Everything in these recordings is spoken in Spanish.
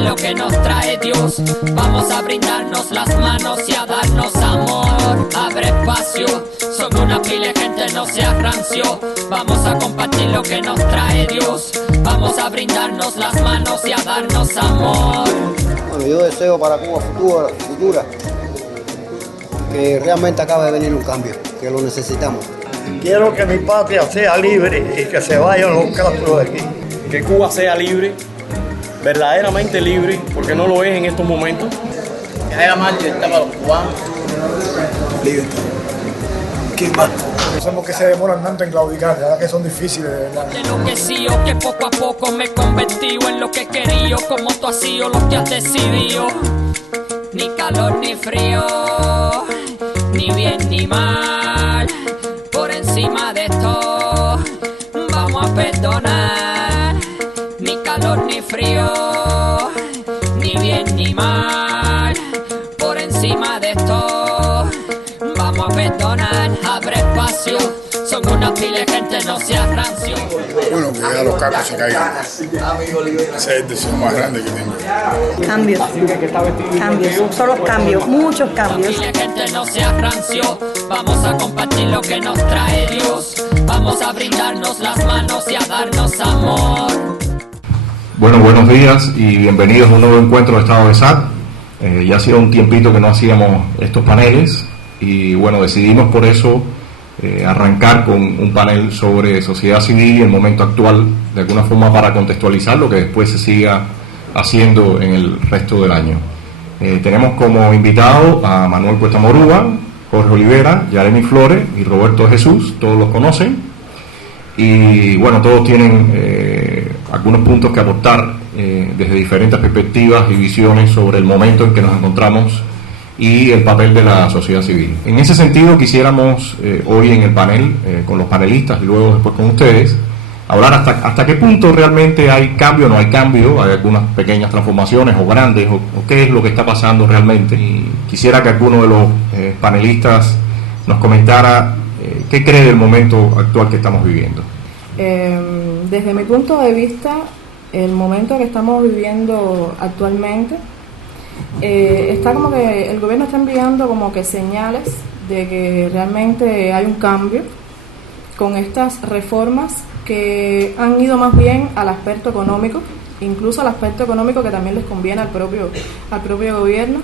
compartir lo que nos trae Dios. Vamos a brindarnos las manos y a darnos amor. Abre espacio, son una pila de gente, no seas rancio. Vamos a compartir lo que nos trae Dios. Vamos a brindarnos las manos y a darnos amor. Bueno, yo deseo para Cuba futura que realmente acabe de venir un cambio, que lo necesitamos. Quiero que mi patria sea libre y que se vayan los castros de aquí. Que Cuba sea libre, verdaderamente libre, porque no lo es en estos momentos. Que haya más libertad para los cubanos. Libre. ¿Quién más? No sé por qué se demoran tanto en claudicar, la verdad que son difíciles, de verdad. Enloquecido, que poco a poco me he convertido en lo que quería, como tú has sido lo que has decidido. Ni calor ni frío, ni bien ni mal. Por encima de esto, vamos a perdonar. Ni calor ni frío, ni bien ni mal. Por encima de esto, vamos a perdonar. Abre espacio, son una pila de gente, no seas rancio. Bueno, que ya los cacos se caigan. Ese es el deseo más grande que tengo. Cambios, solo cambios, muchos cambios. Pila de gente, no seas rancio. Vamos a compartir lo que nos trae Dios. Vamos a brindarnos las manos y a darnos amor. Bueno, buenos días y bienvenidos a un nuevo encuentro de Estado de SAT. Ya hacía un tiempito que no hacíamos estos paneles y bueno, decidimos por eso arrancar con un panel sobre sociedad civil y el momento actual, de alguna forma para contextualizar lo que después se siga haciendo en el resto del año. Tenemos como invitado a Manuel Cuesta Morúa, Jorge Olivera, Yaremi Flores y Roberto Jesús, todos los conocen, y bueno, todos tienen algunos puntos que aportar desde diferentes perspectivas y visiones sobre el momento en que nos encontramos y el papel de la sociedad civil. En ese sentido quisiéramos hoy en el panel, con los panelistas y luego después con ustedes, hablar hasta qué punto realmente hay cambio o no hay cambio, hay algunas pequeñas transformaciones o grandes, o qué es lo que está pasando realmente. Y quisiera que alguno de los panelistas nos comentara qué cree del momento actual que estamos viviendo. Desde mi punto de vista, el momento que estamos viviendo actualmente, está como que el gobierno está enviando como que señales de que realmente hay un cambio con estas reformas que han ido más bien al aspecto económico, incluso al aspecto económico que también les conviene al propio gobierno,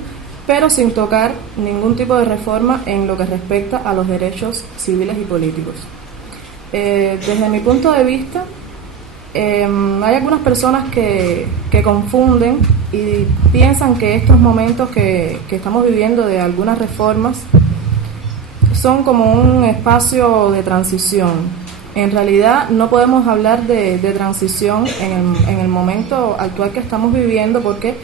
pero sin tocar ningún tipo de reforma en lo que respecta a los derechos civiles y políticos. Desde mi punto de vista, hay algunas personas que confunden y piensan que estos momentos que estamos viviendo de algunas reformas son como un espacio de transición. En realidad no podemos hablar de transición en el momento actual que estamos viviendo, porque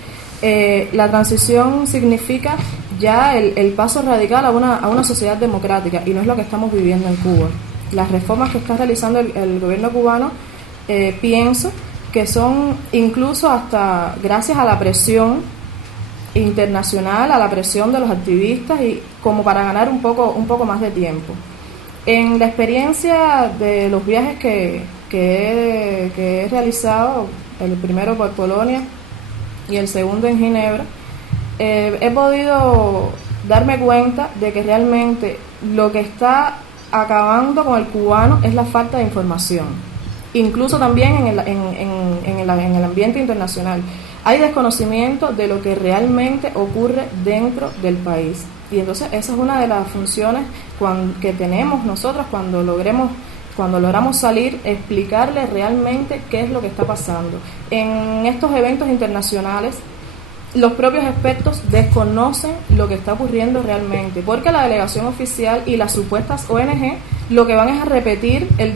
la transición significa ya el paso radical a una sociedad democrática, y no es lo que estamos viviendo en Cuba. Las reformas que está realizando el gobierno cubano, pienso que son incluso hasta gracias a la presión internacional, a la presión de los activistas, y como para ganar un poco más de tiempo. En la experiencia de los viajes que he realizado, el primero por Polonia y el segundo en Ginebra, he podido darme cuenta de que realmente lo que está acabando con el cubano es la falta de información, incluso también en el ambiente internacional. Hay desconocimiento de lo que realmente ocurre dentro del país, y entonces esa es una de las funciones que tenemos nosotros cuando logramos salir, explicarle realmente qué es lo que está pasando. En estos eventos internacionales, los propios expertos desconocen lo que está ocurriendo realmente, porque la delegación oficial y las supuestas ONG lo que van es a repetir el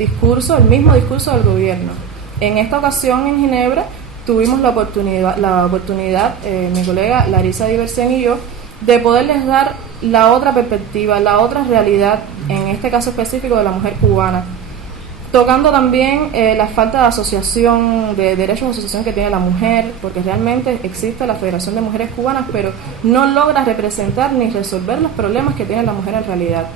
mismo discurso del gobierno. En esta ocasión en Ginebra tuvimos la oportunidad, mi colega Larisa Diversen y yo, de poderles dar la otra perspectiva, la otra realidad, en este caso específico de la mujer cubana, tocando también la falta de asociación, de derechos de asociación que tiene la mujer, porque realmente existe la Federación de Mujeres Cubanas, pero no logra representar ni resolver los problemas que tiene la mujer en realidad.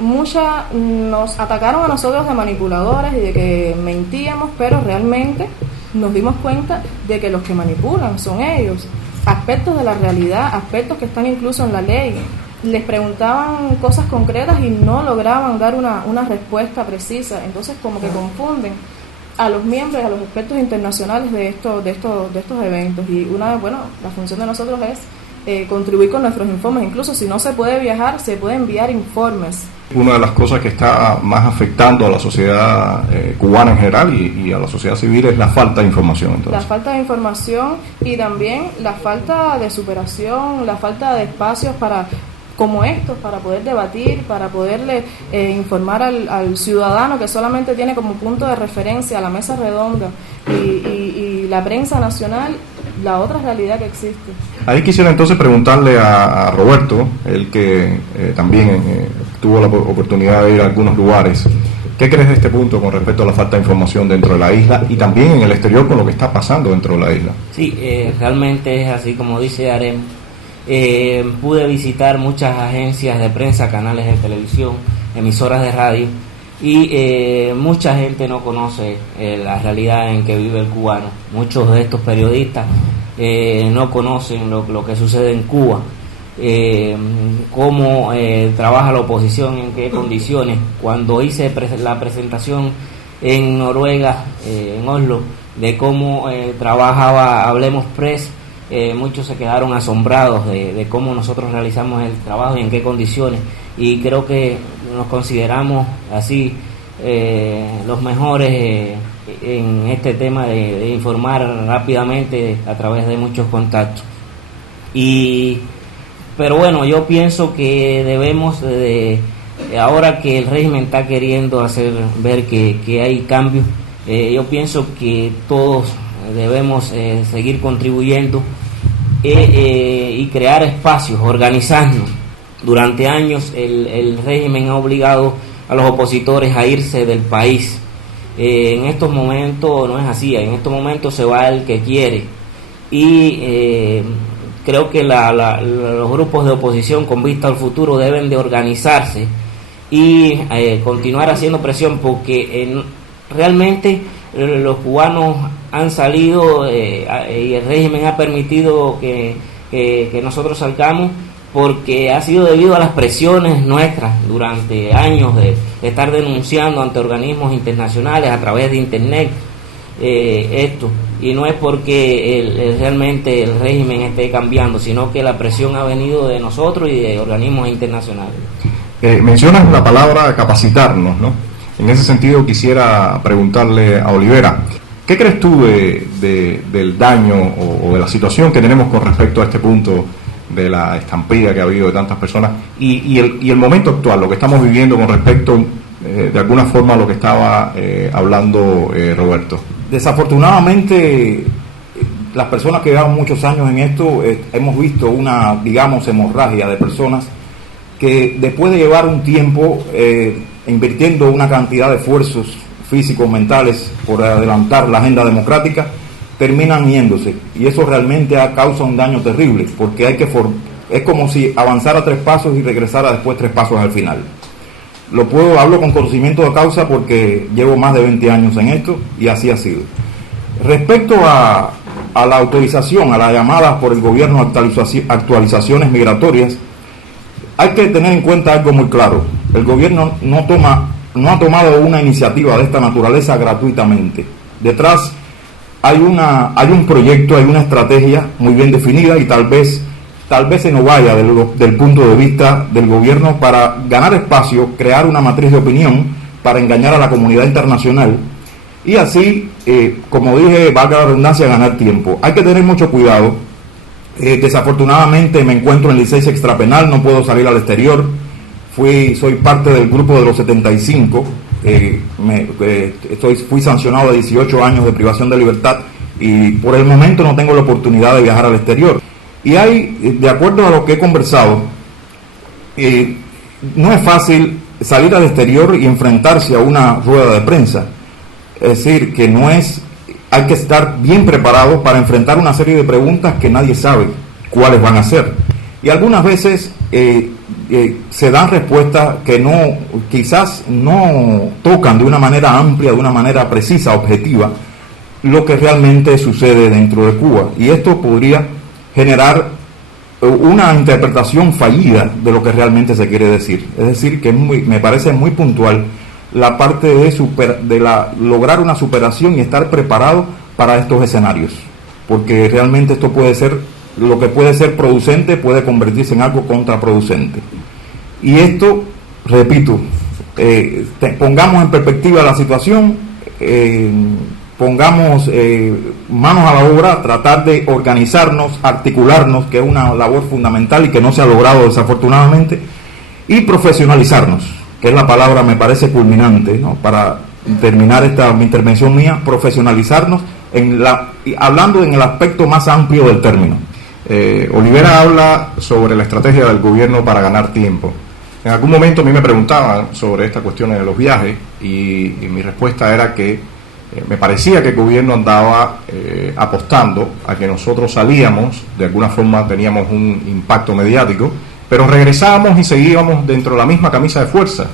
Muchas nos atacaron a nosotros de manipuladores y de que mentíamos, pero realmente nos dimos cuenta de que los que manipulan son ellos, aspectos de la realidad, aspectos que están incluso en la ley. Les preguntaban cosas concretas y no lograban dar una respuesta precisa, entonces como que confunden a los miembros, a los expertos internacionales de estos eventos. Y la función de nosotros es contribuir con nuestros informes. Incluso si no se puede viajar, se puede enviar informes. Una de las cosas que está más afectando a la sociedad cubana en general y a la sociedad civil es la falta de información. Entonces, la falta de información y también la falta de superación, la falta de espacios como estos, para poder debatir, para poderle informar al ciudadano que solamente tiene como punto de referencia la mesa redonda y la prensa nacional, la otra realidad que existe. Ahí quisiera entonces preguntarle a Roberto, el que también tuvo la oportunidad de ir a algunos lugares, ¿qué crees de este punto con respecto a la falta de información dentro de la isla y también en el exterior con lo que está pasando dentro de la isla? Sí, realmente es así como dice Arem. Pude visitar muchas agencias de prensa, canales de televisión, emisoras de radio, y mucha gente no conoce la realidad en que vive el cubano. Muchos de estos periodistas no conocen lo que sucede en Cuba, cómo trabaja la oposición, en qué condiciones. Cuando hice la presentación en Noruega, en Oslo, de cómo trabajaba Hablemos Press, muchos se quedaron asombrados de cómo nosotros realizamos el trabajo y en qué condiciones, y creo que nos consideramos así los mejores en este tema de informar rápidamente a través de muchos contactos. Pero bueno, yo pienso que debemos ahora que el régimen está queriendo hacer ver que hay cambios, yo pienso que todos debemos seguir contribuyendo y crear espacios, organizarnos. Durante años el régimen ha obligado a los opositores a irse del país. En estos momentos no es así, en estos momentos se va el que quiere, y creo que los grupos de oposición con vista al futuro deben de organizarse y continuar haciendo presión, porque realmente los cubanos han salido y el régimen ha permitido que nosotros salgamos, porque ha sido debido a las presiones nuestras durante años de estar denunciando ante organismos internacionales a través de internet esto, y no es porque realmente el régimen esté cambiando, sino que la presión ha venido de nosotros y de organismos internacionales. Mencionas la palabra capacitarnos, ¿no? En ese sentido quisiera preguntarle a Olivera, ¿qué crees tú del daño o de la situación que tenemos con respecto a este punto de la estampida que ha habido de tantas personas y el momento actual, lo que estamos viviendo con respecto de alguna forma a lo que estaba hablando Roberto? Desafortunadamente, las personas que llevan muchos años en esto, hemos visto una, digamos, hemorragia de personas que después de llevar un tiempo invirtiendo una cantidad de esfuerzos físicos, mentales, por adelantar la agenda democrática, terminan yéndose, y eso realmente causa un daño terrible, porque es como si avanzara 3 pasos y regresara después 3 pasos al final. Hablo con conocimiento de causa porque llevo más de 20 años en esto y así ha sido. Respecto a la autorización, a las llamadas por el gobierno a actualizaciones migratorias, hay que tener en cuenta algo muy claro. El gobierno no ha tomado una iniciativa de esta naturaleza gratuitamente. Detrás hay un proyecto, hay una estrategia muy bien definida, y tal vez se nos vaya del punto de vista del gobierno para ganar espacio, crear una matriz de opinión para engañar a la comunidad internacional y así, como dije, valga la redundancia, ganar tiempo. Hay que tener mucho cuidado. Desafortunadamente me encuentro en licencia extrapenal, no puedo salir al exterior. Soy parte del grupo de los 75. Fui sancionado a 18 años de privación de libertad y por el momento no tengo la oportunidad de viajar al exterior. Y de acuerdo a lo que he conversado, no es fácil salir al exterior y enfrentarse a una rueda de prensa. Es decir, que hay que estar bien preparado para enfrentar una serie de preguntas que nadie sabe cuáles van a ser. Y algunas veces se dan respuestas que quizás no tocan de una manera amplia, de una manera precisa, objetiva, lo que realmente sucede dentro de Cuba. Y esto podría generar una interpretación fallida de lo que realmente se quiere decir. Es decir, que me parece muy puntual la parte de lograr una superación y estar preparado para estos escenarios, porque realmente esto puede ser, lo que puede ser producente puede convertirse en algo contraproducente. Y esto, repito, pongamos en perspectiva la situación, pongamos manos a la obra, tratar de organizarnos, articularnos, que es una labor fundamental y que no se ha logrado desafortunadamente, y profesionalizarnos, que es la palabra me parece culminante, ¿no? Para terminar mi intervención mía, profesionalizarnos, hablando en el aspecto más amplio del término. Olivera habla sobre la estrategia del gobierno para ganar tiempo. En algún momento a mí me preguntaban sobre esta cuestión de los viajes y mi respuesta era que me parecía que el gobierno andaba apostando a que nosotros salíamos, de alguna forma teníamos un impacto mediático, pero regresábamos y seguíamos dentro de la misma camisa de fuerza.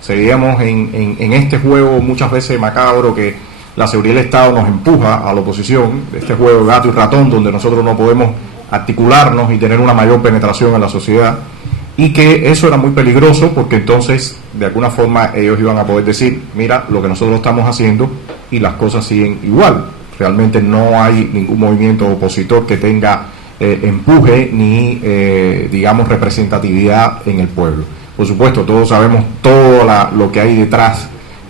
Seguíamos en este juego muchas veces macabro que la seguridad del Estado nos empuja a la oposición, este juego de gato y ratón donde nosotros no podemos articularnos y tener una mayor penetración en la sociedad, y que eso era muy peligroso porque entonces de alguna forma ellos iban a poder decir, mira lo que nosotros estamos haciendo y las cosas siguen igual. Realmente no hay ningún movimiento opositor que tenga empuje ni digamos representatividad en el pueblo. Por supuesto, todos sabemos todo lo que hay detrás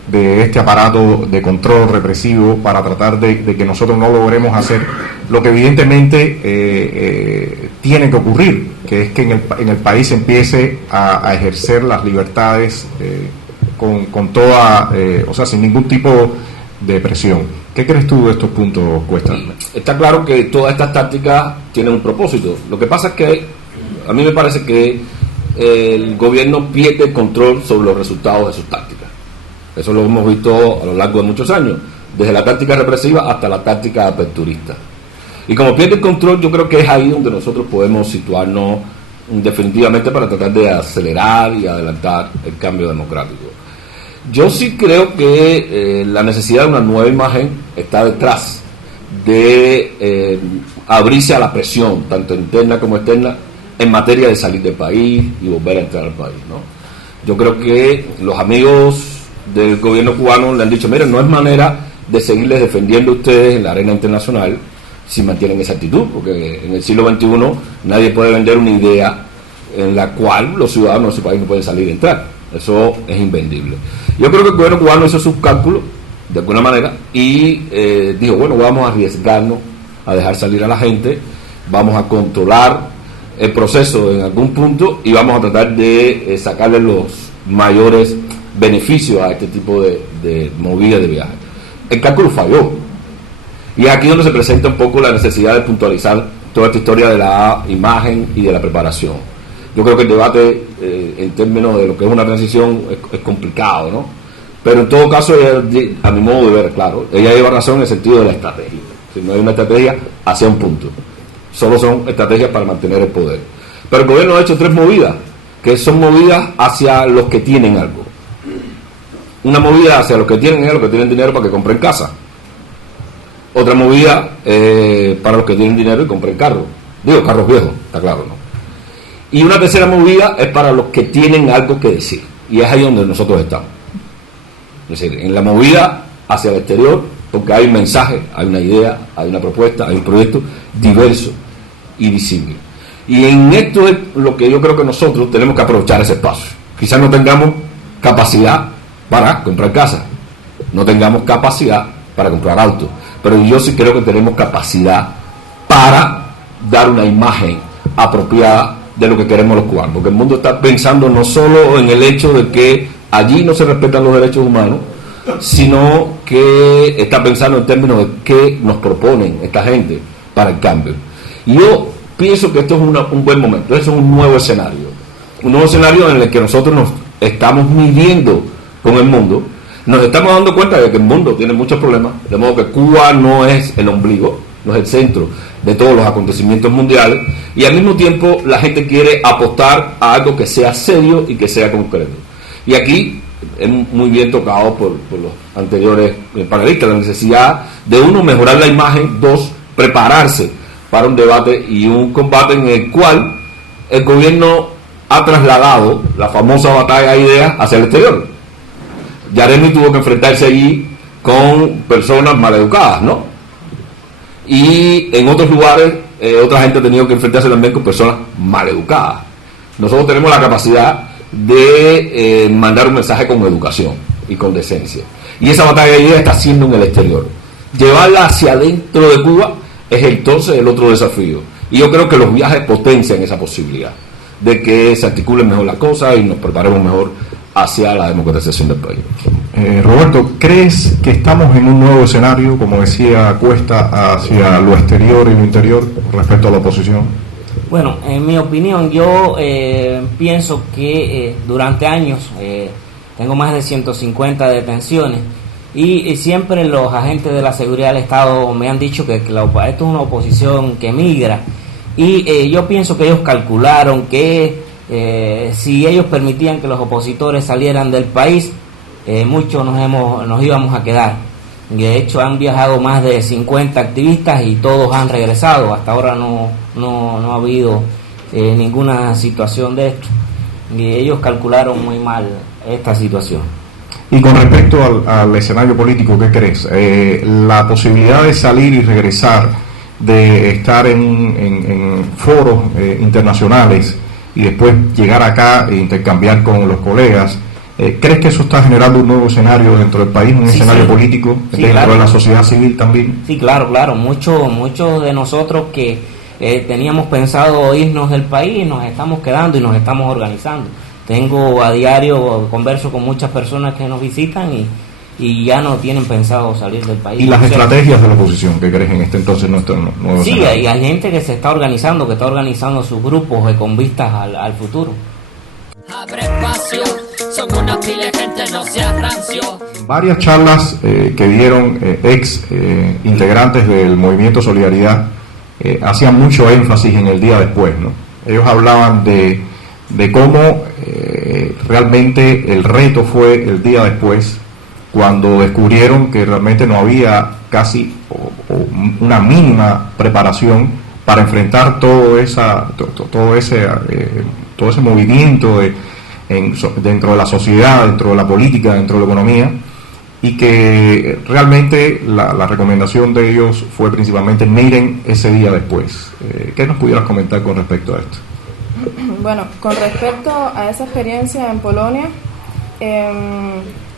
de este aparato de control represivo para tratar de que nosotros no logremos hacer lo que evidentemente tiene que ocurrir, que es que en el país empiece a ejercer las libertades con toda, o sea, sin ningún tipo de presión. ¿Qué crees tú de estos puntos, Cuesta? Está claro que todas estas tácticas tienen un propósito. Lo que pasa es que a mí me parece que el gobierno pierde el control sobre los resultados de sus tácticas. Eso lo hemos visto a lo largo de muchos años, desde la táctica represiva hasta la táctica aperturista. Y como pierde el control, yo creo que es ahí donde nosotros podemos situarnos definitivamente para tratar de acelerar y adelantar el cambio democrático. Yo sí creo que la necesidad de una nueva imagen está detrás de abrirse a la presión, tanto interna como externa, en materia de salir del país y volver a entrar al país, ¿no? Yo creo que los amigos del gobierno cubano le han dicho, miren, no es manera de seguirles defendiendo a ustedes en la arena internacional si mantienen esa actitud, porque en el siglo XXI nadie puede vender una idea en la cual los ciudadanos de su país no pueden salir y entrar. Eso es invendible. Yo creo que el gobierno cubano hizo sus cálculos de alguna manera y dijo, bueno, vamos a arriesgarnos a dejar salir a la gente, vamos a controlar el proceso en algún punto y vamos a tratar de sacarle los mayores beneficios a este tipo de movidas de viaje. El cálculo falló y aquí donde se presenta un poco la necesidad de puntualizar toda esta historia de la imagen y de la preparación. Yo creo que el debate en términos de lo que es una transición es complicado, ¿no? Pero en todo caso, a mi modo de ver, claro, ella lleva razón en el sentido de la estrategia. Si no hay una estrategia hacia un punto, solo son estrategias para mantener el poder. Pero el gobierno ha hecho tres movidas, que son movidas hacia los que tienen algo. Una movida hacia los que tienen dinero para que compren casa. Otra movida para los que tienen dinero y compren carros. Digo, carros viejos, está claro, ¿no? Y una tercera movida es para los que tienen algo que decir. Y es ahí donde nosotros estamos. Es decir, en la movida hacia el exterior, porque hay un mensaje, hay una idea, hay una propuesta, hay un proyecto diverso y visible. Y en esto es lo que yo creo que nosotros tenemos que aprovechar ese espacio. Quizás no tengamos capacidad para comprar casa, no tengamos capacidad para comprar autos, pero yo sí creo que tenemos capacidad para dar una imagen apropiada de lo que queremos los cubanos, porque el mundo está pensando no solo en el hecho de que allí no se respetan los derechos humanos, sino que está pensando en términos de qué nos proponen esta gente para el cambio. Y yo pienso que esto es un buen momento, eso es un nuevo escenario en el que nosotros nos estamos midiendo con el mundo, nos estamos dando cuenta de que el mundo tiene muchos problemas, de modo que Cuba no es el ombligo, no es el centro de todos los acontecimientos mundiales, y al mismo tiempo la gente quiere apostar a algo que sea serio y que sea concreto. Y aquí es muy bien tocado por los anteriores panelistas, la necesidad de uno, mejorar la imagen, dos, prepararse para un debate y un combate en el cual el gobierno ha trasladado la famosa batalla de ideas hacia el exterior. Yaremi tuvo que enfrentarse allí con personas maleducadas, ¿no? Y en otros lugares otra gente ha tenido que enfrentarse también con personas maleducadas. Nosotros tenemos la capacidad de mandar un mensaje con educación y con decencia, y esa batalla de ideas está siendo en el exterior. Llevarla hacia adentro de Cuba es entonces el otro desafío, y yo creo que los viajes potencian esa posibilidad de que se articulen mejor las cosas y nos preparemos mejor hacia la democratización del país. Roberto, ¿crees que estamos en un nuevo escenario, como decía Cuesta, hacia lo exterior y lo interior respecto a la oposición? Bueno, en mi opinión, yo pienso que durante años tengo más de 150 detenciones y siempre los agentes de la seguridad del Estado me han dicho que esto es una oposición que migra, y yo pienso que ellos calcularon que si ellos permitían que los opositores salieran del país, muchos nos íbamos a quedar. De hecho, han viajado más de 50 activistas y todos han regresado. Hasta ahora no ha habido ninguna situación de esto. Y ellos calcularon muy mal esta situación. Y con respecto al escenario político, ¿qué crees? La posibilidad de salir y regresar, de estar en foros internacionales y después llegar acá e intercambiar con los colegas, ¿crees que eso está generando un nuevo escenario dentro del país, un escenario político, dentro de la sociedad civil también? Sí, claro. Muchos de nosotros que teníamos pensado irnos del país, nos estamos quedando y nos estamos organizando. Tengo a diario, converso con muchas personas que nos visitan y ya no tienen pensado salir del país. ¿Y las estrategias de la oposición que crees en este entonces nuevo escenario? Sí, hay gente que se está organizando, que está organizando sus grupos con vistas al futuro. Abre espacio, son una pila de gente, no seas rancio. Varias charlas que dieron ex integrantes del Movimiento Solidaridad hacían mucho énfasis en el día después, ¿no? Ellos hablaban de cómo realmente el reto fue el día después, cuando descubrieron que realmente no había casi una mínima preparación para enfrentar todo ese movimiento dentro de la sociedad, dentro de la política, dentro de la economía, y que realmente la recomendación de ellos fue principalmente miren ese día después. ¿Qué nos pudieras comentar con respecto a esto? Bueno, con respecto a esa experiencia en Polonia,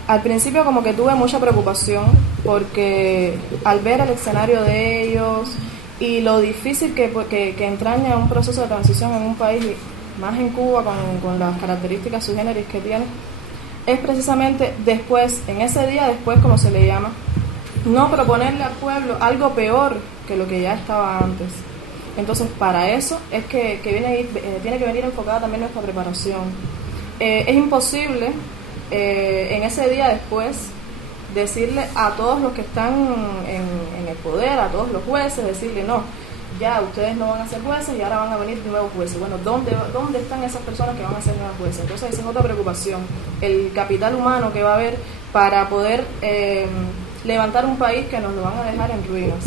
al principio como que tuve mucha preocupación, porque al ver el escenario de ellos y lo difícil que entraña un proceso de transición en un país, más en Cuba con las características sui generis que tiene, es precisamente después, en ese día después, como se le llama, no proponerle al pueblo algo peor que lo que ya estaba antes. Entonces, para eso es que tiene que venir enfocada también nuestra preparación. Es imposible en ese día después decirle a todos los que están en el poder, a todos los jueces, decirle no, ya ustedes no van a ser jueces y ahora van a venir nuevos jueces. Bueno, ¿dónde están esas personas que van a ser nuevos jueces? Entonces esa es otra preocupación, el capital humano que va a haber para poder levantar un país que nos lo van a dejar en ruinas.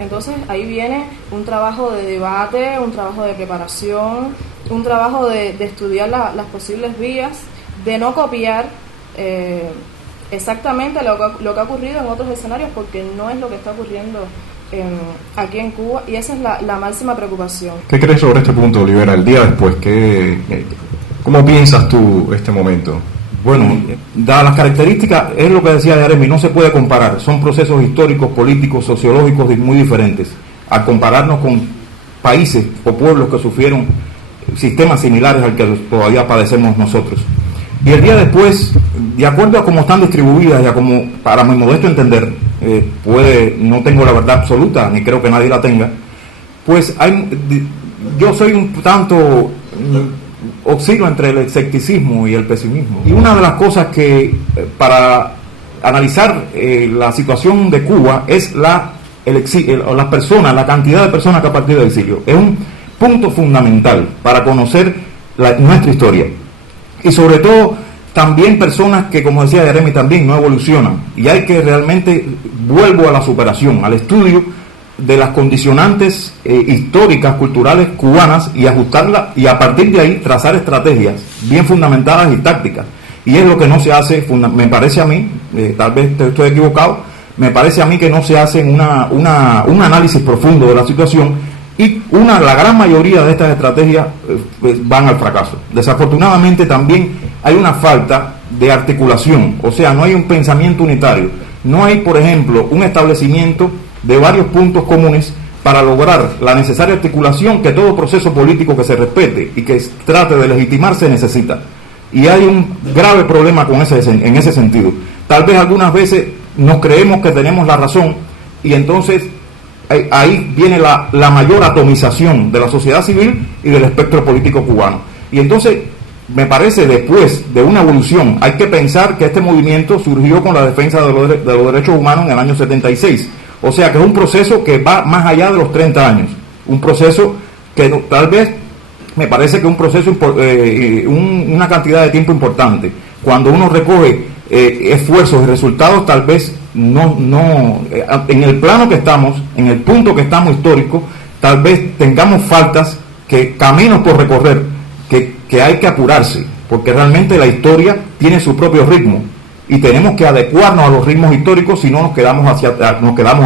Entonces ahí viene un trabajo de debate, un trabajo de preparación, un trabajo de estudiar las posibles vías, de no copiar exactamente lo que ha ocurrido en otros escenarios, porque no es lo que está ocurriendo aquí en Cuba, y esa es la máxima preocupación. ¿Qué crees sobre este punto, Olivera? El día después, ¿cómo piensas tú este momento? Bueno, dadas las características, es lo que decía Yaremi, no se puede comparar, son procesos históricos, políticos, sociológicos muy diferentes. Al compararnos con países o pueblos que sufrieron sistemas similares al que todavía padecemos nosotros. Y el día después, de acuerdo a cómo están distribuidas y a como, para mi modesto entender, no tengo la verdad absoluta, ni creo que nadie la tenga, pues yo soy un tanto oscilo entre el escepticismo y el pesimismo. Y una de las cosas que para analizar la situación de Cuba es la cantidad de personas que ha partido del exilio. Es un punto fundamental para conocer nuestra historia. Y sobre todo también personas que, como decía Jeremy, también no evolucionan. Y hay que realmente, vuelvo a la superación, al estudio de las condicionantes históricas, culturales cubanas y ajustarlas, y a partir de ahí trazar estrategias bien fundamentadas y tácticas. Y es lo que no se hace, me parece a mí, tal vez estoy equivocado, me parece a mí que no se hace un análisis profundo de la situación, y la gran mayoría de estas estrategias van al fracaso. Desafortunadamente también hay una falta de articulación, o sea, no hay un pensamiento unitario, no hay, por ejemplo, un establecimiento de varios puntos comunes para lograr la necesaria articulación que todo proceso político que se respete y que trate de legitimarse necesita. Y hay un grave problema en ese sentido. Tal vez algunas veces nos creemos que tenemos la razón, y entonces ahí viene la mayor atomización de la sociedad civil y del espectro político cubano. Y entonces, me parece, después de una evolución, hay que pensar que este movimiento surgió con la defensa de los derechos humanos en el año 76. O sea que es un proceso que va más allá de los 30 años. Un proceso que tal vez, me parece que un proceso, una cantidad de tiempo importante. Cuando uno recoge esfuerzos y resultados, tal vez en el plano que estamos, en el punto que estamos histórico, tal vez tengamos faltas, caminos por recorrer, que hay que apurarse, porque realmente la historia tiene su propio ritmo y tenemos que adecuarnos a los ritmos históricos, si no nos quedamos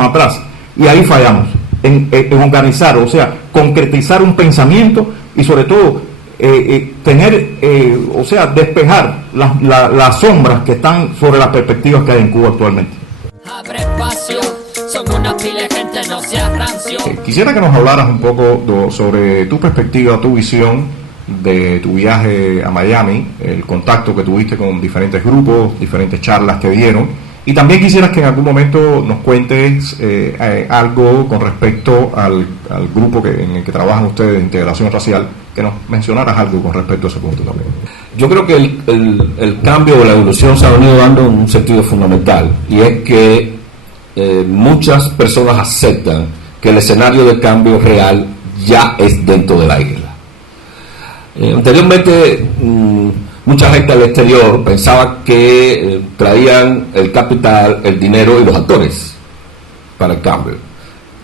atrás, y ahí fallamos en organizar, o sea, concretizar un pensamiento y sobre todo despejar las sombras que están sobre las perspectivas que hay en Cuba actualmente. Abre espacio, son una pila de gente, no seas rancio. Quisiera que nos hablaras un poco sobre tu perspectiva, tu visión de tu viaje a Miami, el contacto que tuviste con diferentes grupos, diferentes charlas que dieron, y también quisieras que en algún momento nos cuentes algo con respecto al grupo en el que trabajan ustedes de integración racial, que nos mencionaras algo con respecto a ese punto también. Yo creo que el cambio o la evolución se ha venido dando en un sentido fundamental, y es que muchas personas aceptan que el escenario de cambio real ya es dentro de la isla. Anteriormente, mucha gente al exterior pensaba que traían el capital, el dinero y los actores para el cambio,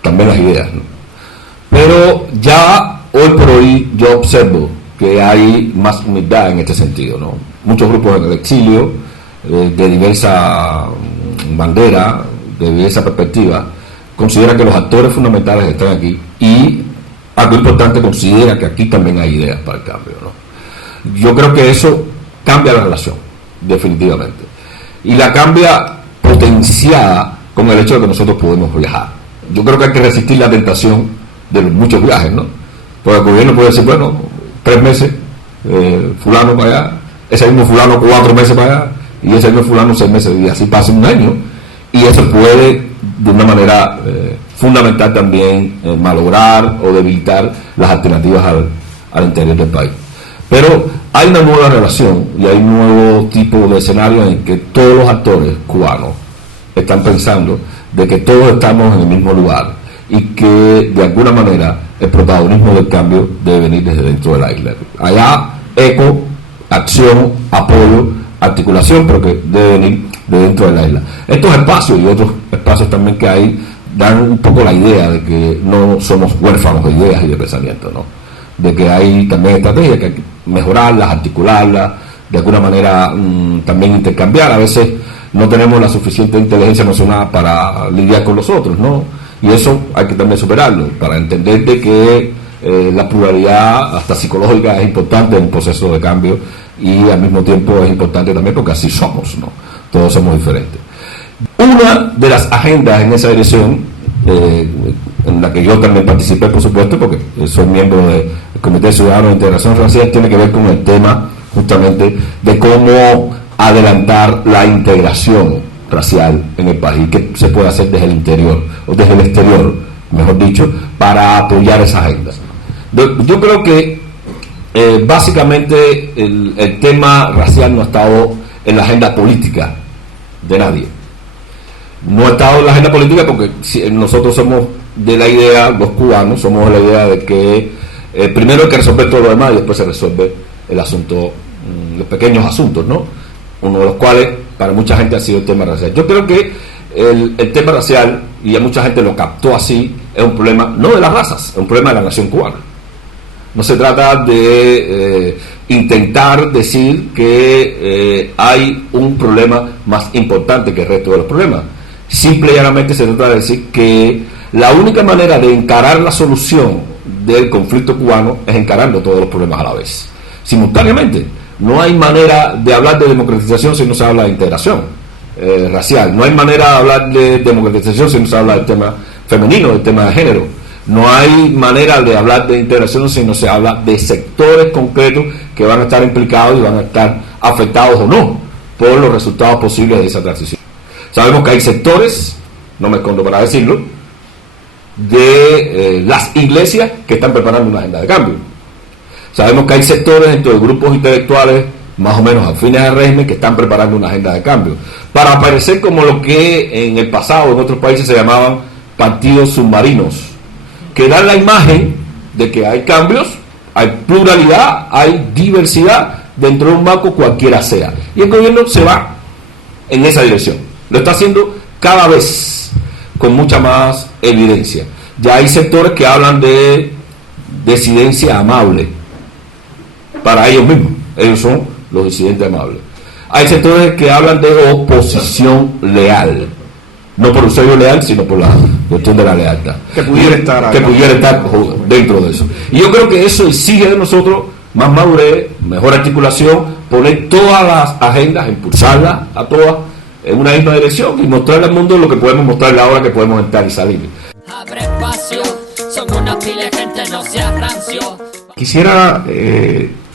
también las ideas, ¿no? Pero ya hoy por hoy yo observo que hay más humildad en este sentido, ¿no? Muchos grupos en el exilio, de diversa bandera, de diversa perspectiva, consideran que los actores fundamentales están aquí, y algo importante, considera que aquí también hay ideas para el cambio, ¿no? Yo creo que eso cambia la relación, definitivamente, y la cambia potenciada con el hecho de que nosotros podemos viajar. Yo creo que hay que resistir la tentación de los muchos viajes, ¿no? Porque el gobierno puede decir, bueno, 3 meses, fulano para allá, ese mismo fulano 4 meses para allá, y ese mismo fulano 6 meses, y así pasa un año, y eso puede de una manera fundamental también malograr o debilitar las alternativas al interior del país. Pero hay una nueva relación y hay un nuevo tipo de escenario en que todos los actores cubanos están pensando de que todos estamos en el mismo lugar y que de alguna manera el protagonismo del cambio debe venir desde dentro de la isla. Allá eco, acción, apoyo, articulación, pero que debe venir de dentro de la isla. Estos espacios y otros espacios también que hay dan un poco la idea de que no somos huérfanos de ideas y de pensamiento, ¿no? De que hay también estrategias que hay que mejorarlas, articularlas, de alguna manera también intercambiar. A veces no tenemos la suficiente inteligencia emocional para lidiar con los otros, ¿no? Y eso hay que también superarlo, para entender de que la pluralidad hasta psicológica es importante en un proceso de cambio, y al mismo tiempo es importante también porque así somos, ¿no? Todos somos diferentes. Una de las agendas en esa dirección, en la que yo también participé, por supuesto, porque soy miembro del Comité Ciudadano de Integración Racial, tiene que ver con el tema justamente de cómo adelantar la integración racial en el país, que se puede hacer desde el interior, o desde el exterior, mejor dicho, para apoyar esa agenda. Yo creo que básicamente el tema racial no ha estado en la agenda política de nadie. No ha estado en la agenda política porque nosotros somos de la idea, los cubanos somos de la idea de que primero hay que resolver todo lo demás y después se resuelve el asunto, los pequeños asuntos, ¿no? uno de los cuales para mucha gente ha sido el tema racial. Yo creo que el tema racial, y a mucha gente lo captó así, es un problema no de las razas, es un problema de la nación cubana. No se trata de intentar decir que hay un problema más importante que el resto de los problemas. Simple y llanamente se trata de decir que la única manera de encarar la solución del conflicto cubano es encarando todos los problemas a la vez, simultáneamente. No hay manera de hablar de democratización si no se habla de integración racial. No hay manera de hablar de democratización si no se habla del tema femenino, del tema de género. No hay manera de hablar de integración si no se habla de sectores concretos que van a estar implicados y van a estar afectados o no por los resultados posibles de esa transición. Sabemos que hay sectores, no me escondo para decirlo, de las iglesias que están preparando una agenda de cambio. Sabemos que hay sectores dentro de grupos intelectuales más o menos afines al régimen que están preparando una agenda de cambio para aparecer como lo que en el pasado en otros países se llamaban partidos submarinos, que dan la imagen de que hay cambios, hay pluralidad, hay diversidad dentro de un marco cualquiera sea. Y el gobierno se va en esa dirección. Lo está haciendo cada vez con mucha más evidencia. Ya hay sectores que hablan de disidencia amable para ellos mismos. Ellos son los disidentes amables. Hay sectores que hablan de oposición leal. No por un sello leal, sino por la cuestión de la lealtad. Que pudiera estar dentro de eso. Y yo creo que eso exige de nosotros más madurez, mejor articulación, poner todas las agendas, impulsarlas a todas en una misma dirección y mostrarle al mundo lo que podemos mostrarle ahora que podemos entrar y salir. Abre espacio, son una pila de gente, no seas rancio. Quisiera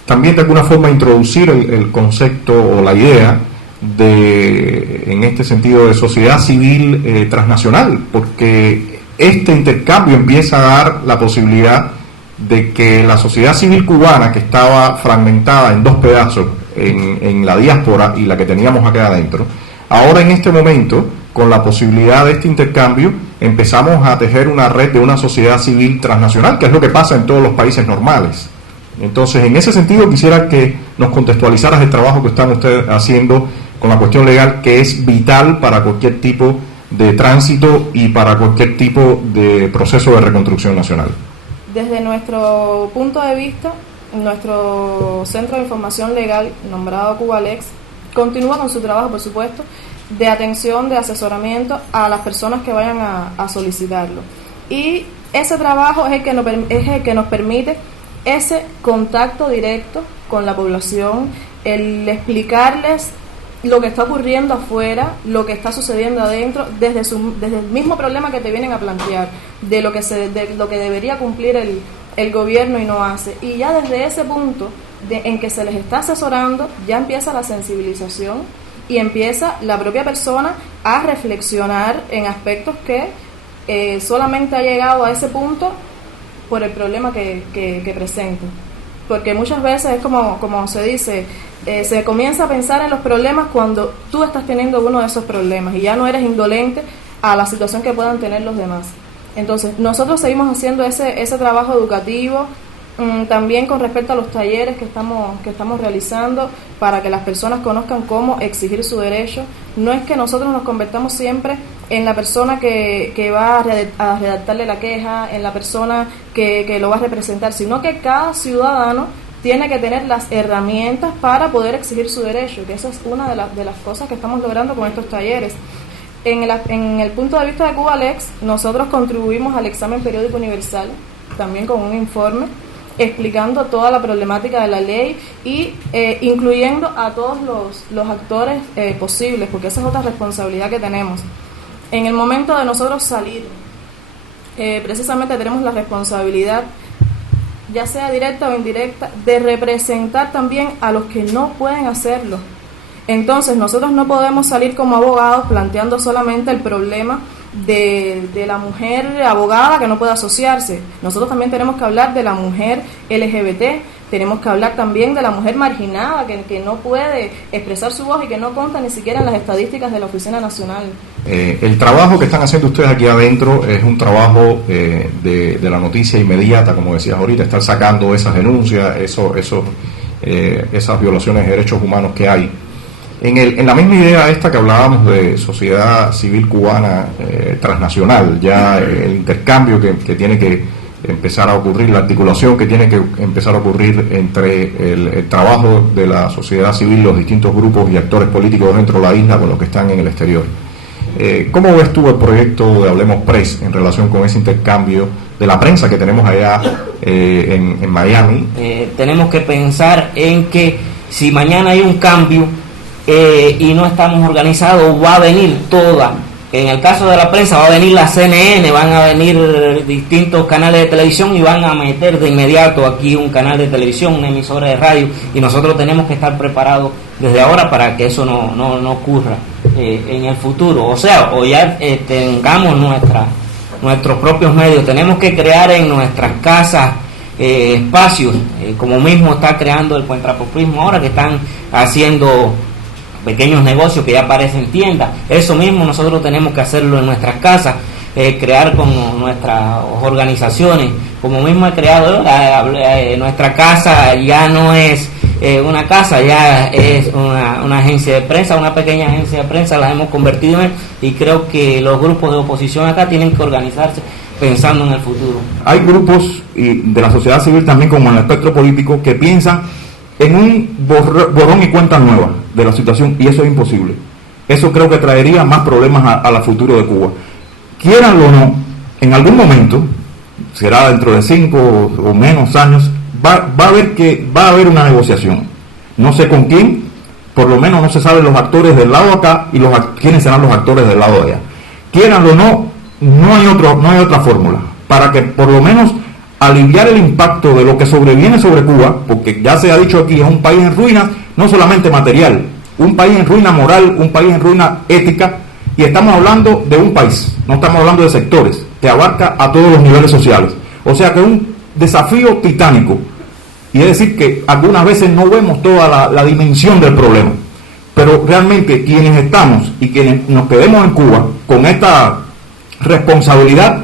también de alguna forma introducir el concepto o la idea de, en este sentido, de sociedad civil transnacional, porque este intercambio empieza a dar la posibilidad de que la sociedad civil cubana, que estaba fragmentada en dos pedazos, en la diáspora y la que teníamos acá adentro, ahora en este momento, con la posibilidad de este intercambio, empezamos a tejer una red de una sociedad civil transnacional, que es lo que pasa en todos los países normales. Entonces, en ese sentido, quisiera que nos contextualizaras el trabajo que están ustedes haciendo con la cuestión legal, que es vital para cualquier tipo de tránsito y para cualquier tipo de proceso de reconstrucción nacional. Desde nuestro punto de vista, nuestro Centro de Información Legal, nombrado Cubalex, continúa con su trabajo, por supuesto, de atención, de asesoramiento a las personas que vayan a solicitarlo. Y ese trabajo es el que nos permite ese contacto directo con la población, el explicarles lo que está ocurriendo afuera, lo que está sucediendo adentro, desde el mismo problema que te vienen a plantear, de lo que debería cumplir el gobierno y no hace. Y ya desde ese punto en que se les está asesorando, ya empieza la sensibilización y empieza la propia persona a reflexionar en aspectos que solamente ha llegado a ese punto por el problema que presenta. Porque muchas veces es como se dice, se comienza a pensar en los problemas cuando tú estás teniendo uno de esos problemas y ya no eres indolente a la situación que puedan tener los demás. Entonces, nosotros seguimos haciendo ese trabajo educativo, también con respecto a los talleres que estamos realizando para que las personas conozcan cómo exigir su derecho. No es que nosotros nos convertamos siempre en la persona que va a redactarle la queja, en la persona que lo va a representar, sino que cada ciudadano tiene que tener las herramientas para poder exigir su derecho, que esa es una de las cosas que estamos logrando con estos talleres. En el punto de vista de Cubalex, nosotros contribuimos al examen periódico universal, también con un informe, explicando toda la problemática de la ley y incluyendo a todos los actores posibles, porque esa es otra responsabilidad que tenemos. En el momento de nosotros salir, precisamente tenemos la responsabilidad, ya sea directa o indirecta, de representar también a los que no pueden hacerlo. Entonces, nosotros no podemos salir como abogados planteando solamente el problema de la mujer abogada que no puede asociarse. Nosotros también tenemos que hablar de la mujer LGBT, tenemos que hablar también de la mujer marginada que no puede expresar su voz y que no cuenta ni siquiera en las estadísticas de la Oficina Nacional. El trabajo que están haciendo ustedes aquí adentro es un trabajo de la noticia inmediata, como decías ahorita, estar sacando esas denuncias, esas violaciones de derechos humanos que hay. En la misma idea esta que hablábamos de sociedad civil cubana transnacional, ya el intercambio que tiene que empezar a ocurrir, la articulación que tiene que empezar a ocurrir entre el trabajo de la sociedad civil, los distintos grupos y actores políticos dentro de la isla con los que están en el exterior. ¿Cómo ves tú el proyecto de Hablemos Press en relación con ese intercambio de la prensa que tenemos allá en Miami? Tenemos que pensar en que si mañana hay un cambio y no estamos organizados, va a venir toda. En el caso de la prensa va a venir la CNN, van a venir distintos canales de televisión y van a meter de inmediato aquí un canal de televisión, una emisora de radio, y nosotros tenemos que estar preparados desde ahora para que eso no ocurra en el futuro. O sea, o ya tengamos nuestros propios medios, tenemos que crear en nuestras casas espacios, como mismo está creando el contrapopulismo ahora, que están haciendo pequeños negocios que ya parecen tiendas. Eso mismo nosotros tenemos que hacerlo en nuestras casas, crear con nuestras organizaciones, como mismo he creado nuestra casa ya no es una casa, ya es una agencia de prensa, una pequeña agencia de prensa, la hemos convertido en, y creo que los grupos de oposición acá tienen que organizarse pensando en el futuro. Hay grupos de la sociedad civil también, como en el espectro político, que piensan en un borrón y cuenta nueva de la situación, y eso es imposible. Eso creo que traería más problemas al futuro de Cuba. Quieranlo o no, en algún momento, será dentro de 5 o menos años, va a haber una negociación. No sé con quién, por lo menos no se sabe los actores del lado de acá y quiénes serán los actores del lado de allá. Quieranlo o no, no hay otra fórmula para que por lo menos aliviar el impacto de lo que sobreviene sobre Cuba, porque ya se ha dicho aquí, es un país en ruinas, no solamente material, un país en ruina moral, un país en ruina ética, y estamos hablando de un país, no estamos hablando de sectores, que abarca a todos los niveles sociales. O sea que es un desafío titánico, y es decir que algunas veces no vemos toda la dimensión del problema, pero realmente quienes estamos y quienes nos quedemos en Cuba con esta responsabilidad,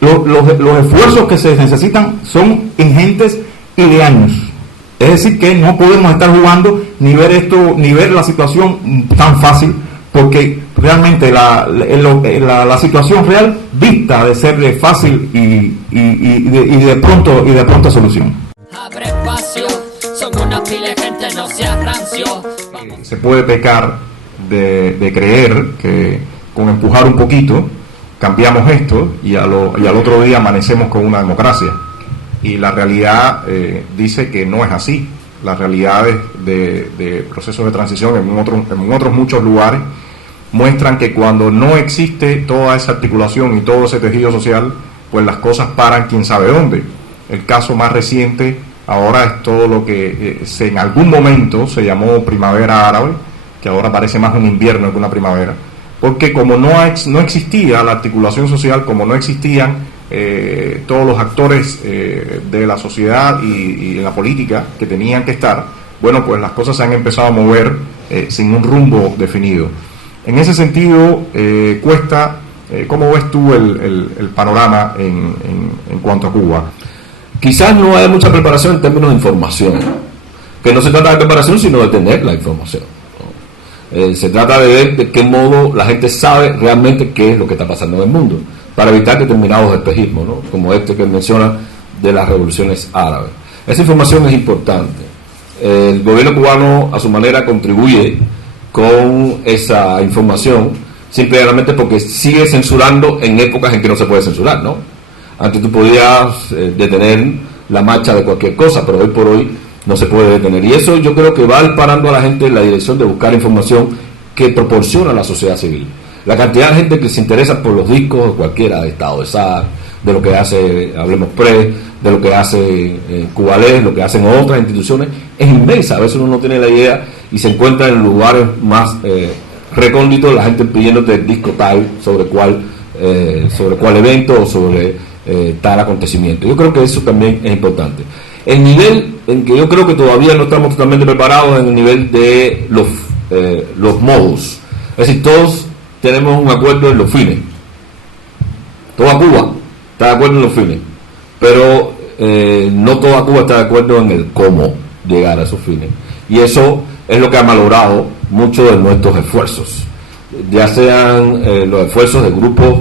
los esfuerzos que se necesitan son ingentes y de años. Es decir que no podemos estar jugando ni ver la situación tan fácil, porque realmente la situación real dicta de ser fácil y de pronta solución. Abre espacio, son una pila de gente, no seas rancio. Se puede pecar de creer que con empujar un poquito cambiamos esto y al otro día amanecemos con una democracia, y la realidad dice que no es así. Las realidades de procesos de transición en otros muchos lugares muestran que cuando no existe toda esa articulación y todo ese tejido social, pues las cosas paran quién sabe dónde. El caso más reciente ahora es todo lo que en algún momento se llamó primavera árabe, que ahora parece más un invierno que una primavera, porque como no existía la articulación social, como no existían todos los actores de la sociedad y en la política que tenían que estar, bueno, pues las cosas se han empezado a mover sin un rumbo definido. En ese sentido, Cuesta, ¿cómo ves tú el panorama en cuanto a Cuba? Quizás no hay mucha preparación en términos de información, que no se trata de preparación sino de tener la información. Se trata de ver de qué modo la gente sabe realmente qué es lo que está pasando en el mundo, para evitar determinados espejismos, ¿no? Como este que menciona de las revoluciones árabes. Esa información es importante. El gobierno cubano a su manera contribuye con esa información, simplemente porque sigue censurando en épocas en que no se puede censurar, ¿no? Antes tú podías detener la marcha de cualquier cosa, pero hoy por hoy no se puede detener. Y eso yo creo que va parando a la gente en la dirección de buscar información que proporciona la sociedad civil. La cantidad de gente que se interesa por los discos de cualquiera, de Estado de SAR, de lo que hace Hablemos Press, de lo que hace Cubalés, lo que hacen otras instituciones, es inmensa. A veces uno no tiene la idea y se encuentra en lugares más recónditos la gente pidiéndote el disco tal, sobre cuál evento o sobre tal acontecimiento. Yo creo que eso también es importante. El nivel en que yo creo que todavía no estamos totalmente preparados en el nivel de los modos. Es decir, todos tenemos un acuerdo en los fines. Toda Cuba está de acuerdo en los fines, pero no toda Cuba está de acuerdo en el cómo llegar a esos fines. Y eso es lo que ha malogrado muchos de nuestros esfuerzos, ya sean los esfuerzos de grupos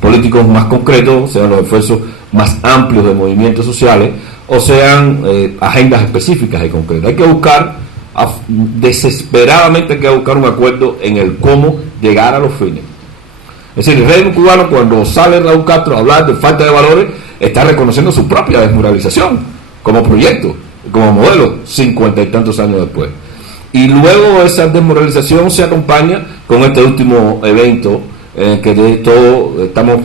políticos más concretos, sean los esfuerzos más amplios de movimientos sociales, o sean agendas específicas y concretas. Hay que buscar, desesperadamente hay que buscar un acuerdo en el cómo llegar a los fines. Es decir, el régimen cubano, cuando sale Raúl Castro a hablar de falta de valores, está reconociendo su propia desmoralización como proyecto, como modelo, 50 y tantos años después. Y luego esa desmoralización se acompaña con este último evento en que de todo estamos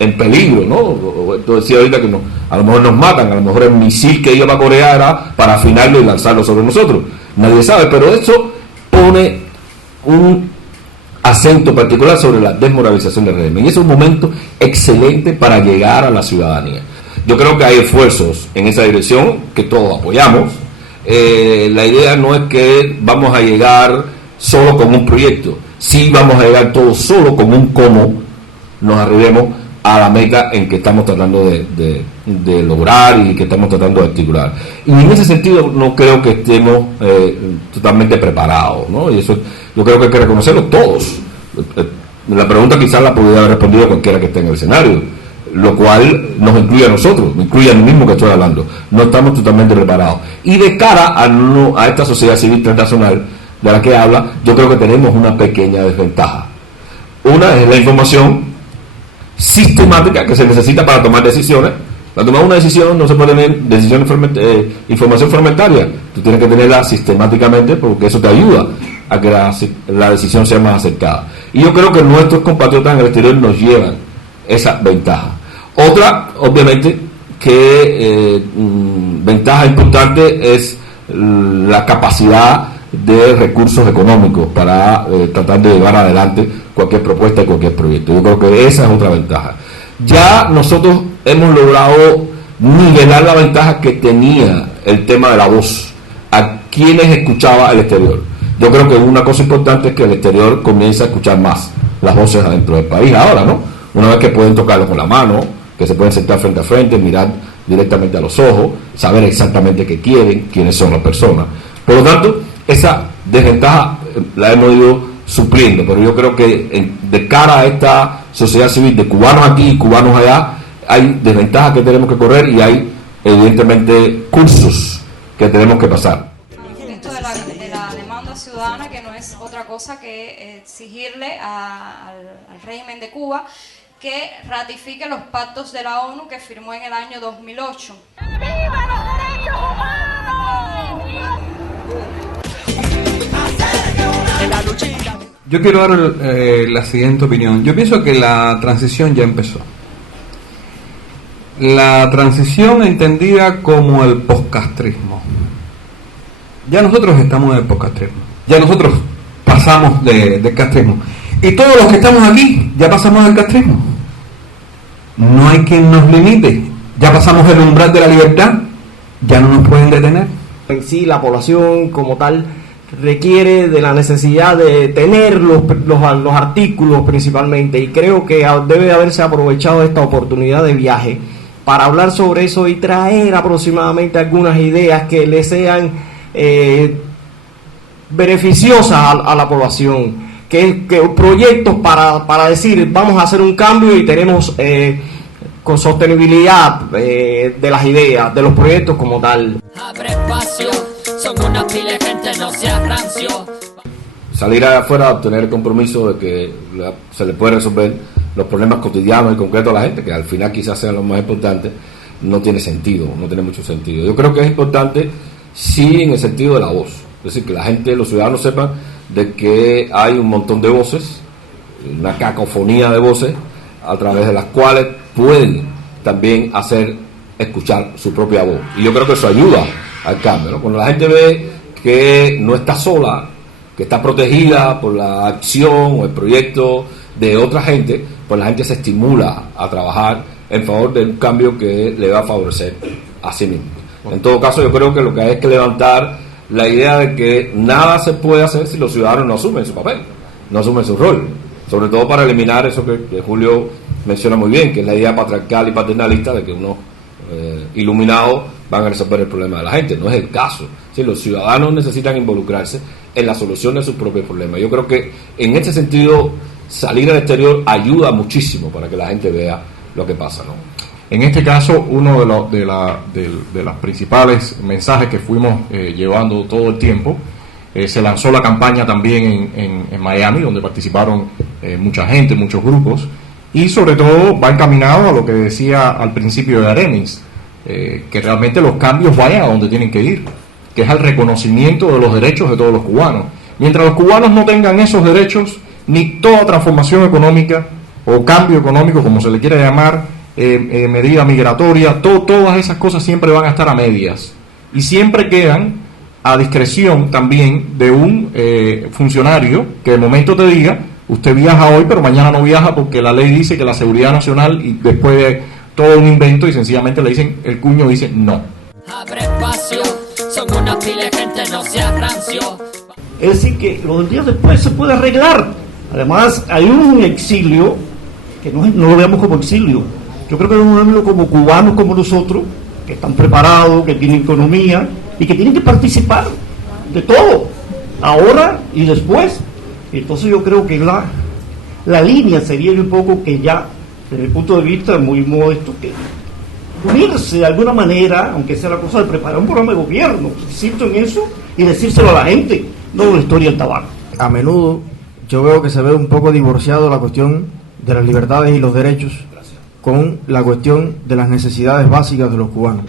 en peligro, ¿no? Tú decías ahorita que a lo mejor nos matan, a lo mejor el misil que iba a Corea era para afinarlo y lanzarlo sobre nosotros. Nadie sabe, pero eso pone un acento particular sobre la desmoralización del régimen. Y es un momento excelente para llegar a la ciudadanía. Yo creo que hay esfuerzos en esa dirección que todos apoyamos. La idea no es que vamos a llegar solo con un proyecto, sí vamos a llegar todos solo con un cómo nos arribemos a la meta en que estamos tratando de lograr y que estamos tratando de articular. Y en ese sentido no creo que estemos totalmente preparados, ¿no? Y eso yo creo que hay que reconocerlo todos. La pregunta quizás la pudiera haber respondido cualquiera que esté en el escenario, lo cual nos incluye a nosotros, me incluye a mí mismo que estoy hablando. No estamos totalmente preparados. Y de cara a esta sociedad civil transnacional de la que habla, yo creo que tenemos una pequeña desventaja. Una es la información sistemática que se necesita para tomar decisiones. Para tomar una decisión no se puede tener información fragmentaria. Tú tienes que tenerla sistemáticamente porque eso te ayuda a que la decisión sea más acertada. Y yo creo que nuestros compatriotas en el exterior nos llevan esa ventaja. Otra, obviamente, que ventaja importante es la capacidad de recursos económicos para tratar de llevar adelante cualquier propuesta y cualquier proyecto. Yo creo que esa es otra ventaja. Ya nosotros hemos logrado nivelar la ventaja que tenía el tema de la voz a quienes escuchaba el exterior. Yo creo que una cosa importante es que el exterior comienza a escuchar más las voces adentro del país ahora, ¿no? Una vez que pueden tocarlo con la mano, que se pueden sentar frente a frente, mirar directamente a los ojos, saber exactamente qué quieren, quiénes son las personas. Por lo tanto, esa desventaja la hemos ido supliendo, pero yo creo que de cara a esta sociedad civil de cubanos aquí y cubanos allá, hay desventajas que tenemos que correr y hay evidentemente cursos que tenemos que pasar. Esto de la demanda ciudadana, que no es otra cosa que exigirle al régimen de Cuba que ratifique los pactos de la ONU que firmó en el año 2008. ¡Viva los derechos humanos! Yo quiero dar la siguiente opinión. Yo pienso que la transición ya empezó. La transición entendida como el postcastrismo. Ya nosotros estamos en el postcastrismo. Ya nosotros pasamos del castrismo. Y todos los que estamos aquí ya pasamos del castrismo. No hay quien nos limite. Ya pasamos el umbral de la libertad. Ya no nos pueden detener. En sí, la población como tal requiere de la necesidad de tener los artículos principalmente, y creo que debe haberse aprovechado esta oportunidad de viaje para hablar sobre eso y traer aproximadamente algunas ideas que le sean beneficiosas a la población, que proyectos para decir vamos a hacer un cambio y tenemos con sostenibilidad de las ideas, de los proyectos como tal. Abre espacio, son una pila de gente, no seas rancio. Salir afuera a obtener el compromiso de que se le puede resolver los problemas cotidianos y concretos a la gente, que al final quizás sean los más importantes, no tiene sentido, no tiene mucho sentido. Yo creo que es importante, sí, en el sentido de la voz. Es decir, que la gente, los ciudadanos sepan de que hay un montón de voces, una cacofonía de voces, a través de las cuales pueden también hacer escuchar su propia voz. Y yo creo que eso ayuda al cambio, ¿no? Cuando la gente ve que no está sola, que está protegida por la acción o el proyecto de otra gente, pues la gente se estimula a trabajar en favor de un cambio que le va a favorecer a sí mismo. En todo caso, yo creo que lo que hay es que levantar la idea de que nada se puede hacer si los ciudadanos no asumen su papel, no asumen su rol, sobre todo para eliminar eso que Julio menciona muy bien, que es la idea patriarcal y paternalista de que unos iluminados van a resolver el problema de la gente. No es el caso. ¿sí? Los ciudadanos necesitan involucrarse en la solución de sus propios problemas. Yo creo que en este sentido salir al exterior ayuda muchísimo para que la gente vea lo que pasa, ¿no? En este caso, uno de los principales mensajes que fuimos llevando todo el tiempo, se lanzó la campaña también en Miami, donde participaron mucha gente, muchos grupos, y sobre todo va encaminado a lo que decía al principio de Arenis, que realmente los cambios vayan a donde tienen que ir, que es al reconocimiento de los derechos de todos los cubanos. Mientras los cubanos no tengan esos derechos, ni toda transformación económica o cambio económico, como se le quiere llamar, medida migratoria, todas esas cosas siempre van a estar a medias y siempre quedan a discreción también de un funcionario que de momento te diga, usted viaja hoy pero mañana no viaja porque la ley dice que la seguridad nacional, y después de todo un invento y sencillamente le dicen, el cuño dice no. Abre espacio, son una pila de gente, no sea rancio. Es decir, que los días después se puede arreglar. Además, hay un exilio que no lo veamos como exilio. Yo creo que debemos verlo como cubanos como nosotros, que están preparados, que tienen economía y que tienen que participar de todo, ahora y después. Entonces yo creo que la línea sería un poco que ya, desde el punto de vista muy modesto, que unirse de alguna manera, aunque sea la cosa de preparar un programa de gobierno, insisto en eso, y decírselo a la gente, no la historia del tabaco. A menudo yo veo que se ve un poco divorciado la cuestión de las libertades y los derechos con la cuestión de las necesidades básicas de los cubanos.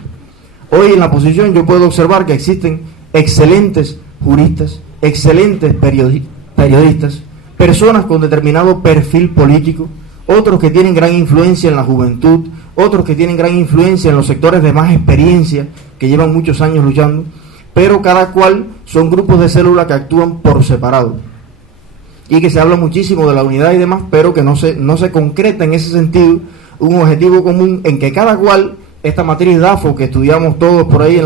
Hoy en la oposición yo puedo observar que existen excelentes juristas, excelentes periodistas, personas con determinado perfil político, otros que tienen gran influencia en la juventud, otros que tienen gran influencia en los sectores de más experiencia, que llevan muchos años luchando, pero cada cual son grupos de células que actúan por separado, y que se habla muchísimo de la unidad y demás, pero que no se concreta en ese sentido un objetivo común en que cada cual, esta matriz DAFO que estudiamos todos por ahí,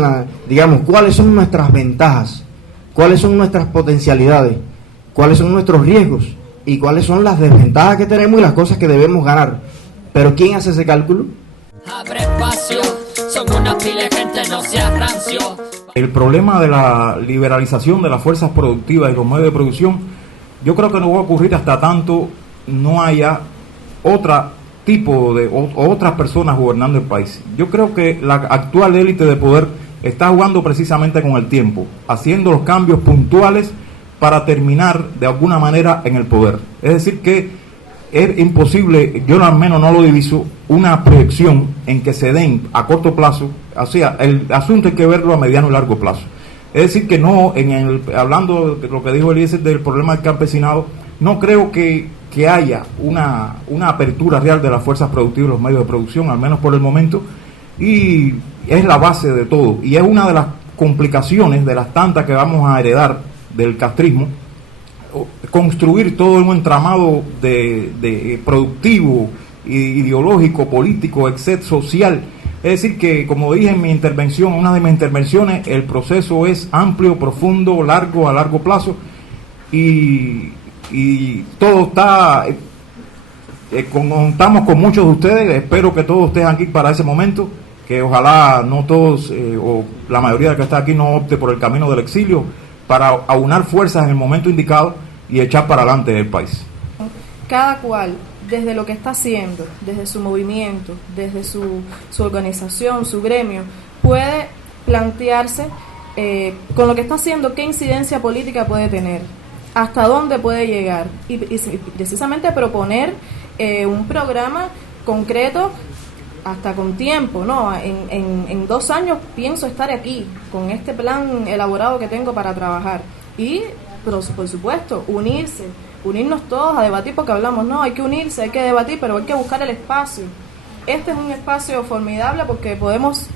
digamos, cuáles son nuestras ventajas, cuáles son nuestras potencialidades, cuáles son nuestros riesgos y cuáles son las desventajas que tenemos y las cosas que debemos ganar. Pero ¿quién hace ese cálculo? Abre espacio, son una pila de gente, no sea rancio. El problema de la liberalización de las fuerzas productivas y los medios de producción, yo creo que no va a ocurrir hasta tanto no haya otras personas gobernando el país. Yo creo que la actual élite de poder está jugando precisamente con el tiempo, haciendo los cambios puntuales para terminar de alguna manera en el poder. Es decir que es imposible, yo al menos no lo diviso, una proyección en que se den a corto plazo. O sea, el asunto hay que verlo a mediano y largo plazo. Es decir que no, hablando de lo que dijo Eliezer del problema del campesinado, no creo que haya una apertura real de las fuerzas productivas y los medios de producción, al menos por el momento, y es la base de todo, y es una de las complicaciones de las tantas que vamos a heredar del castrismo, construir todo un entramado de productivo, ideológico, político, etc., social. Es decir que, como dije en mi intervención, una de mis intervenciones, el proceso es amplio, profundo, largo, a largo plazo, y todo está, contamos con muchos de ustedes, espero que todos estén aquí para ese momento, que ojalá no todos, o la mayoría de que está aquí no opte por el camino del exilio, para aunar fuerzas en el momento indicado y echar para adelante el país. Cada cual, desde lo que está haciendo, desde su movimiento, desde su organización, su gremio, puede plantearse con lo que está haciendo qué incidencia política puede tener, hasta dónde puede llegar y precisamente proponer un programa concreto hasta con tiempo, ¿no? En 2 años pienso estar aquí con este plan elaborado que tengo para trabajar y, por supuesto, unirnos todos a debatir, porque hablamos, no, hay que unirse, hay que debatir, pero hay que buscar el espacio. Este es un espacio formidable porque podemos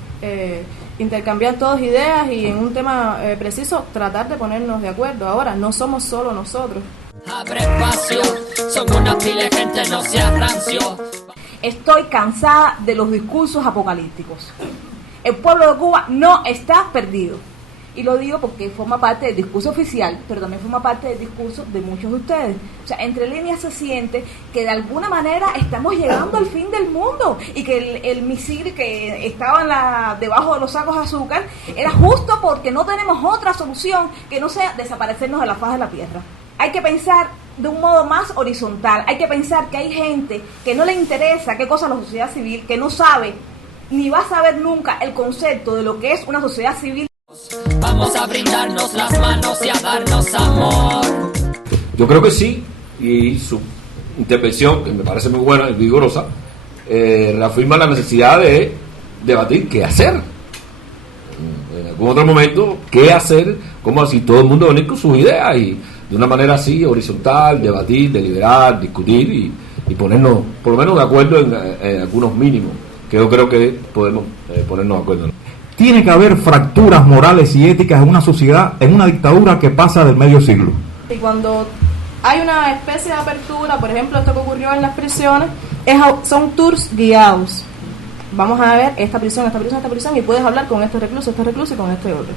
intercambiar todas ideas y en un tema preciso tratar de ponernos de acuerdo. Ahora, no somos solo nosotros. Abre espacio, son una pila de gente, no sea rancio. Estoy cansada de los discursos apocalípticos. El pueblo de Cuba no está perdido. Y lo digo porque forma parte del discurso oficial, pero también forma parte del discurso de muchos de ustedes. O sea, entre líneas se siente que de alguna manera estamos llegando al fin del mundo y que el misil que estaba debajo de los sacos de azúcar era justo porque no tenemos otra solución que no sea desaparecernos de la faz de la tierra. Hay que pensar de un modo más horizontal, hay que pensar que hay gente que no le interesa qué cosa es la sociedad civil, que no sabe ni va a saber nunca el concepto de lo que es una sociedad civil. Vamos a brindarnos las manos y a darnos amor. Yo creo que sí, y su intervención, que me parece muy buena y vigorosa, reafirma la necesidad de debatir qué hacer. En algún otro momento, qué hacer, como así todo el mundo venir con sus ideas y de una manera así, horizontal, debatir, deliberar, discutir y ponernos, por lo menos, de acuerdo en algunos mínimos, que yo creo que podemos ponernos de acuerdo, ¿no? Tiene que haber fracturas morales y éticas en una sociedad, en una dictadura que pasa del medio siglo. Y cuando hay una especie de apertura, por ejemplo, esto que ocurrió en las prisiones, son tours guiados. Vamos a ver esta prisión, y puedes hablar con este recluso y con este otro.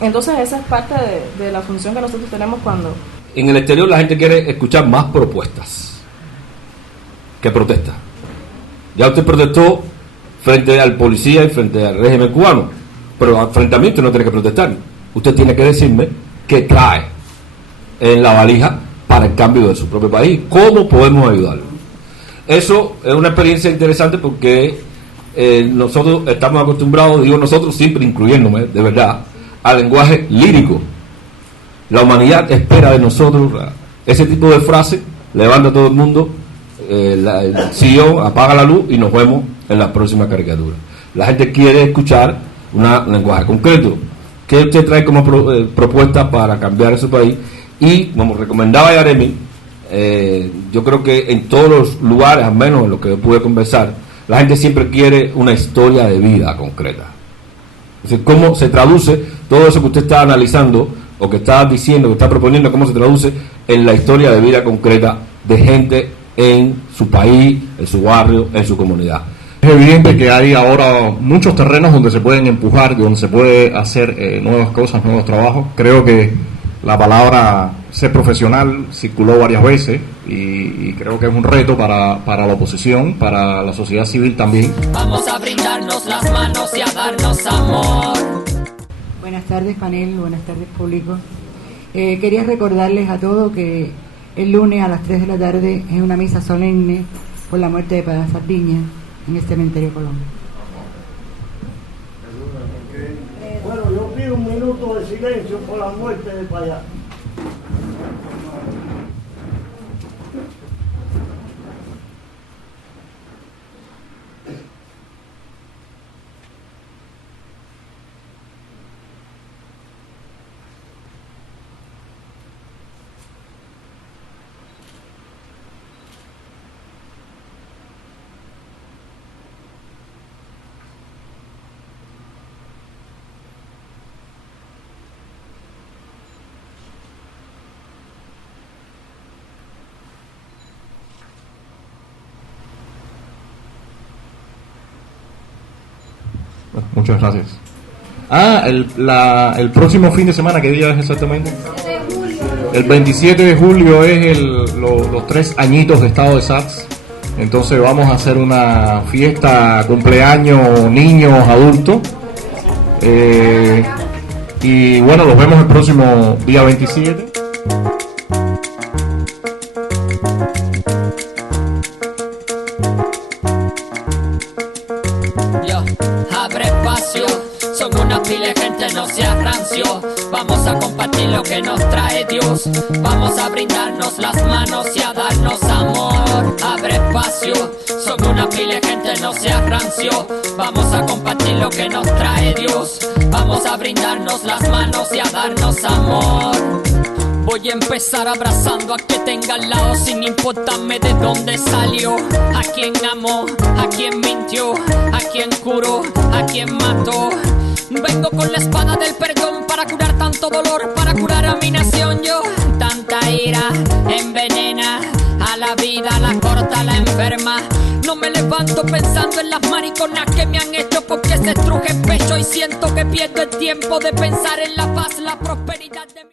Entonces esa es parte de la función que nosotros tenemos cuando... En el exterior la gente quiere escuchar más propuestas que protestas. Ya usted protestó frente al policía y frente al régimen cubano, pero frente a mí usted no tiene que protestar. Usted tiene que decirme qué trae en la valija para el cambio de su propio país. ¿Cómo podemos ayudarlo? Eso es una experiencia interesante porque nosotros estamos acostumbrados, digo nosotros siempre incluyéndome, de verdad, al lenguaje lírico. La humanidad espera de nosotros ese tipo de frase, levanta a todo el mundo, el sillón, apaga la luz y nos vemos en la próxima caricatura. La gente quiere escuchar un lenguaje concreto. ¿Qué usted trae como propuesta para cambiar su país? Y como recomendaba Yaremi, yo creo que en todos los lugares, al menos en los que yo pude conversar, la gente siempre quiere una historia de vida concreta. Es decir, cómo se traduce todo eso que usted está analizando o que está diciendo, que está proponiendo, cómo se traduce en la historia de vida concreta de gente en su país, en su barrio, en su comunidad. Es evidente que hay ahora muchos terrenos donde se pueden empujar, donde se puede hacer nuevas cosas, nuevos trabajos. Creo que la palabra ser profesional circuló varias veces y creo que es un reto para la oposición, para la sociedad civil también. Vamos a brindarnos las manos y a darnos amor. Buenas tardes, panel, buenas tardes, público. Quería recordarles a todos que el lunes a las 3 de la tarde es una misa solemne por la muerte de Padre Sardiña en el cementerio Colón. Bueno, yo pido un minuto de silencio por la muerte de Payá. Muchas gracias. El próximo fin de semana, ¿qué día es exactamente? El 27 de julio es los 3 añitos de estado de SATS. Entonces vamos a hacer una fiesta, cumpleaños, niños, adultos. Y bueno, los vemos el próximo día 27. Abre espacio, son una pila de gente, no seas rancio. Vamos a compartir lo que nos trae Dios. Vamos a brindarnos las manos y a darnos amor. Abre espacio, son una pila de gente, no seas rancio. Vamos a compartir lo que nos trae Dios. Vamos a brindarnos las manos y a darnos amor. Voy a empezar abrazando a que tenga al lado sin importarme de dónde salió. A quien amó, a quien mintió, a quien curó, a quien mató. Vengo con la espada del perdón para curar tanto dolor, para curar a mi nación. Yo, tanta ira envenena a la vida, la corta, la enferma. No no me levanto pensando en las mariconas que me han hecho, porque se estruje el pecho y siento que pierdo el tiempo de pensar en la paz, la prosperidad de mi...